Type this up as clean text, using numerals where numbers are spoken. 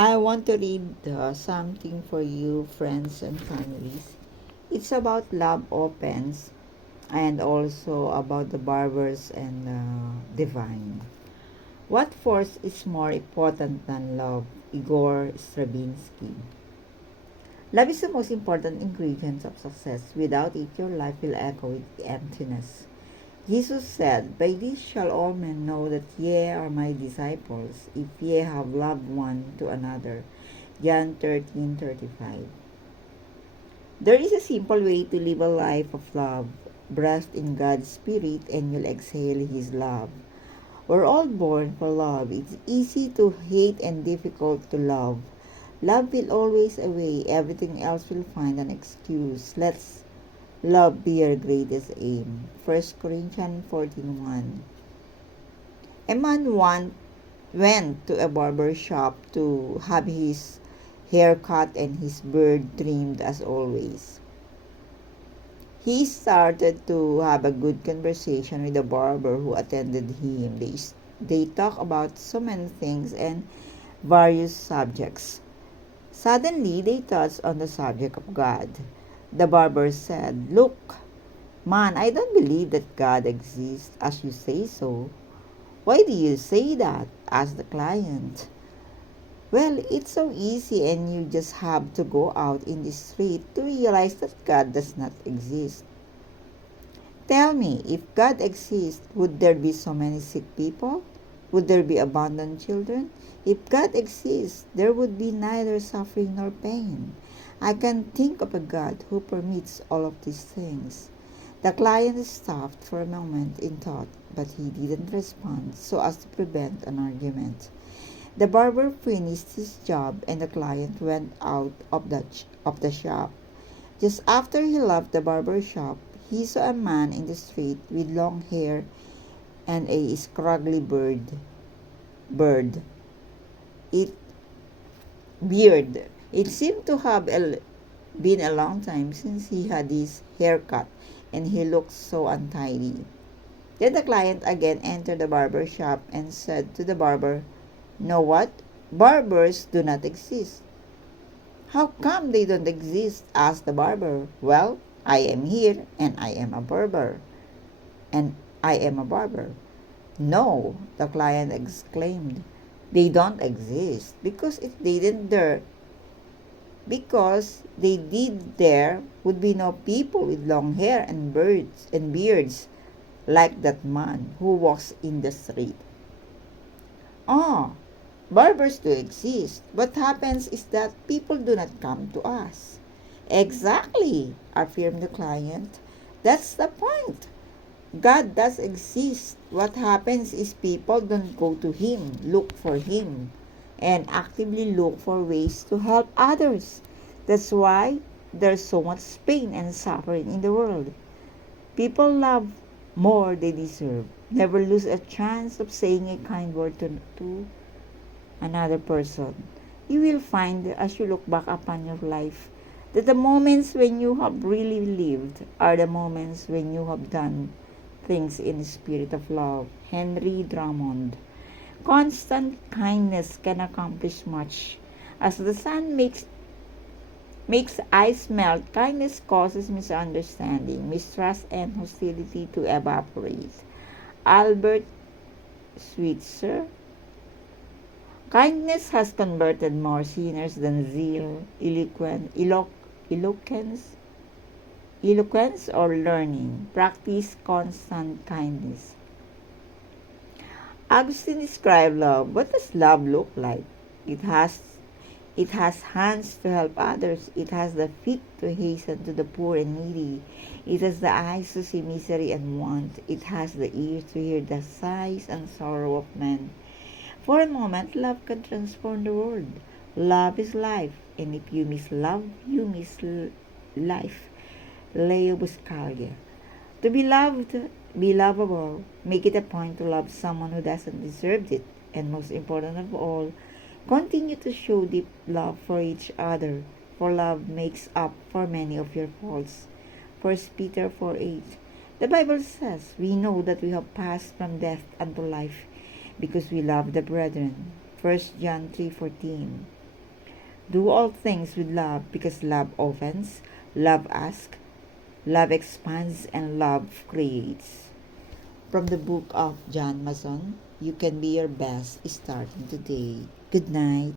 I want to read something for you, friends and families. It's about love opens and also about the barbers and divine. What force is more important than love? Igor Stravinsky. Love is the most important ingredient of success. Without it, your life will echo with emptiness. Jesus said, "By this shall all men know that ye are my disciples, if ye have loved one to another." John 13:35. There is a simple way to live a life of love. Breathe in God's Spirit and you'll exhale His love. We're all born for love. It's easy to hate and difficult to love. Love will always away. Everything else will find an excuse. Let's love be your greatest aim. 1 Corinthians 14:1. A man went to a barber shop to have his hair cut and his beard trimmed as always. He started to have a good conversation with the barber who attended him. They talked about so many things and various subjects. Suddenly, they touched on the subject of God. The barber said, "Look, man, I don't believe that God exists as you say so." "Why do you say that?" asked the client. "Well, it's so easy and you just have to go out in the street to realize that God does not exist." "Tell me, if God exists, would there be so many sick people? Would there be abandoned children? If God exists, there would be neither suffering nor pain. I can think of a God who permits all of these things." The client stopped for a moment in thought, but he didn't respond so as to prevent an argument. The barber finished his job and the client went out of the shop. Just after he left the barber shop, he saw a man in the street with long hair and a scraggly bird. It beard. It seemed to have been a long time since he had his hair cut, and he looked so untidy. Then the client again entered the barber shop and said to the barber, "Know what? Barbers do not exist." "How come they don't exist?" asked the barber. "Well, I am here, and I am a barber, and I am a barber." "No," the client exclaimed. "They don't exist because if they didn't there because they did there would be no people with long hair and beards like that man who walks in the street." "Oh, barbers do exist. What happens is that people do not come to us." "Exactly," affirmed the client. "That's the point. God does exist. What happens is people don't go to Him, look for Him, and actively look for ways to help others. That's why there's so much pain and suffering in the world. People love more they deserve. Never lose a chance of saying a kind word to another person. You will find as you look back upon your life that the moments when you have really lived are the moments when you have done things in the spirit of love. Henry Drummond. Constant kindness can accomplish much. As the sun makes ice melt, kindness causes misunderstanding, mistrust, and hostility to evaporate. Albert Schweitzer. Kindness has converted more sinners than zeal, eloquence, or learning. Practice constant kindness. Augustine described love. What does love look like? It has it has hands to help others. It has the feet to hasten to the poor and needy. It has the eyes to see misery and want. It has the ears to hear the sighs and sorrow of men. For a moment, love can transform the world. Love is life, and if you miss love, you miss life. Leo Buscaglia. To be loved, be lovable. Make it a point to love someone who doesn't deserve it. And most important of all, continue to show deep love for each other, for love makes up for many of your faults. 1 Peter 4:8. The Bible says, "We know that we have passed from death unto life because we love the brethren." 1 John 3:14. Do all things with love because love opens, love asks, love expands, and love creates. From the book of John Mason, you can be your best starting today. Good night.